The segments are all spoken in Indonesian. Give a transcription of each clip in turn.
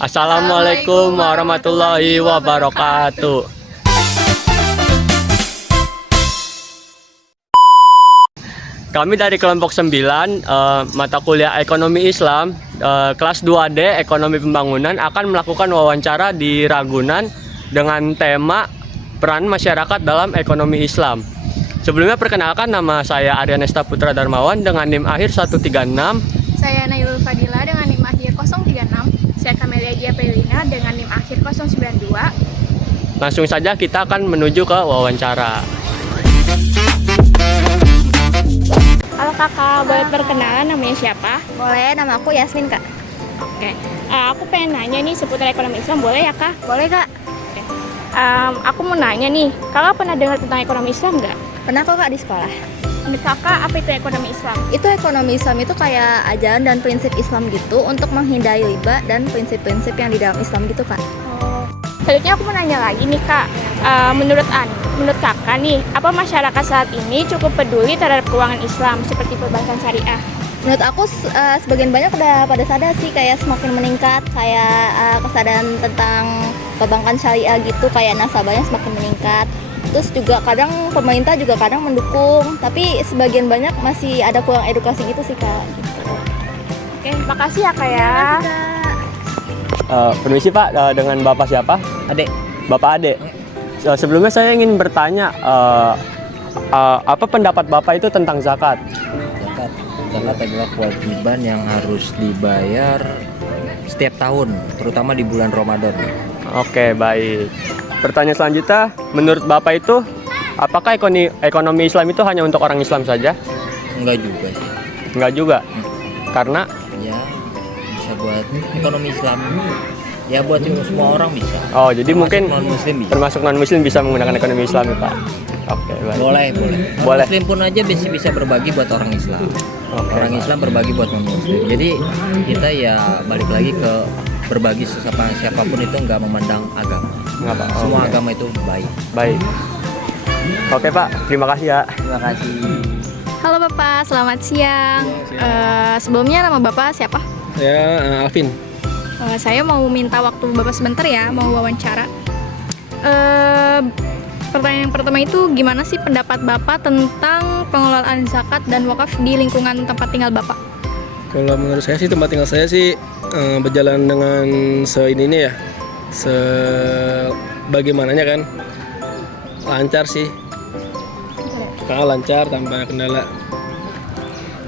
Assalamualaikum warahmatullahi wabarakatuh. Kami dari kelompok 9 mata kuliah Ekonomi Islam kelas 2D Ekonomi Pembangunan akan melakukan wawancara di Ragunan dengan tema peran masyarakat dalam ekonomi Islam. Sebelumnya perkenalkan, nama saya Aryanesta Putra Darmawan dengan NIM akhir 136. Saya Nailul Fadila dengan NIM akhir 036. Saya Kamelia Giapelina dengan NIM akhir 092. Langsung saja kita akan menuju ke wawancara. Halo kakak, boleh perkenalan namanya siapa? Boleh, nama aku Yasmin, Kak. Oke, aku pengen nanya nih seputar ekonomi Islam, boleh ya kak? Boleh, Kak. Oke. Aku mau nanya nih, kakak pernah dengar tentang ekonomi Islam nggak? Pernah kok, Kak, di sekolah. Menurut kakak, apa itu ekonomi Islam? Itu ekonomi Islam itu kayak ajaran dan prinsip Islam gitu untuk menghindari riba dan prinsip-prinsip yang di dalam Islam gitu, Kak. Selanjutnya aku mau nanya lagi nih kak, menurut kakak nih, apa masyarakat saat ini cukup peduli terhadap keuangan Islam seperti perbankan syariah? Menurut aku sebagian banyak udah pada sadar sih, kayak semakin meningkat, kayak kesadaran tentang perbankan syariah gitu, kayak nasabahnya semakin meningkat. Terus juga kadang pemerintah juga kadang mendukung, tapi sebagian banyak masih ada kurang edukasi gitu sih, Kak. Gitu. Oke, makasih ya kak ya. Permisi Pak, dengan Bapak siapa? Adek. Bapak Ade. Sebelumnya saya ingin bertanya, apa pendapat Bapak itu tentang zakat? Zakat adalah kewajiban yang harus dibayar setiap tahun, terutama di bulan Ramadan. Oke, baik. Pertanyaan selanjutnya, menurut Bapak itu, apakah ekonomi Islam itu hanya untuk orang Islam saja? Enggak juga sih. Enggak juga. Karena Ya, bisa buat ekonomi Islam. Ya buat semua orang bisa. oh, jadi mungkin non-muslim bisa. termasuk non-muslim bisa menggunakan ekonomi Islam ya, Pak? Oke, baik. Boleh. Boleh. Muslim pun aja bisa berbagi buat orang Islam. Oke, Orang Pak. Islam berbagi buat non-muslim. Jadi kita ya balik lagi ke berbagi siapapun itu nggak memandang agama. Nggak, Pak. Semua Oke. agama itu baik. Baik. Oke, Pak. Terima kasih ya. Terima kasih. Halo Bapak, selamat siang. Sebelumnya nama Bapak siapa? Saya Alvin. Saya mau minta waktu Bapak sebentar ya, mau wawancara. Pertanyaan yang pertama itu, gimana sih pendapat Bapak tentang pengelolaan zakat dan wakaf di lingkungan tempat tinggal Bapak? Kalau menurut saya sih tempat tinggal saya sih berjalan dengan ini ya, sebagaimananya kan, lancar sih, lancar tanpa kendala.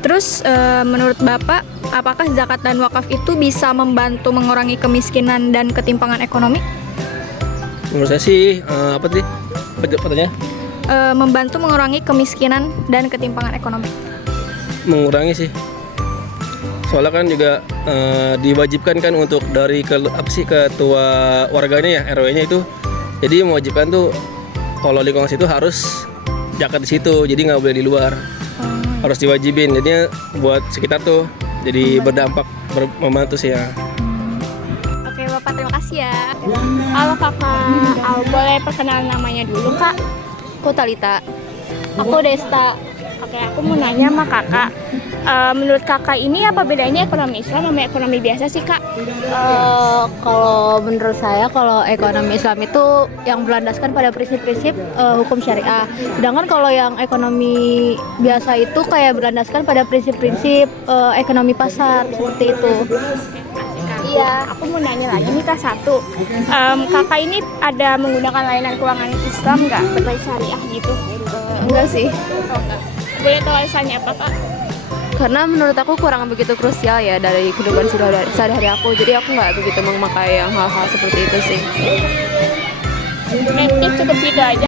Terus menurut Bapak, apakah zakat dan wakaf itu bisa membantu mengurangi kemiskinan dan ketimpangan ekonomi? Menurut saya sih apa tadi pertanyaannya? Membantu mengurangi kemiskinan dan ketimpangan ekonomi. Mengurangi sih. Soalnya kan juga diwajibkan kan untuk dari ketua warganya ya, RW-nya itu. Jadi mewajibkan tuh kalau lingkungan situ harus zakat di situ. Jadi nggak boleh di luar. Harus diwajibin. Jadinya buat sekitar tuh jadi berdampak, membantu sih ya. Oke Bapak, terima kasih ya. Halo kakak, boleh perkenalan namanya dulu kak? Aku Talita. Aku Desta. Oke, aku mau nanya sama kakak, menurut kakak ini apa bedanya ekonomi Islam sama ekonomi biasa sih kak? Kalau menurut saya, kalau ekonomi Islam itu yang berlandaskan pada prinsip-prinsip hukum syariah. Sedangkan kalau yang ekonomi biasa itu kayak berlandaskan pada prinsip-prinsip ekonomi pasar, seperti itu. Iya. Aku mau nanya lagi nih kak satu, kakak ini ada menggunakan layanan keuangan Islam nggak berbasis syariah gitu? Enggak sih. Oh, enggak. Boleh tahu alasannya apa kak? Karena menurut aku kurang begitu krusial ya dari kehidupan sehari-hari aku. Jadi aku nggak begitu memakai yang hal-hal seperti itu sih. Nanti cukup gitu aja.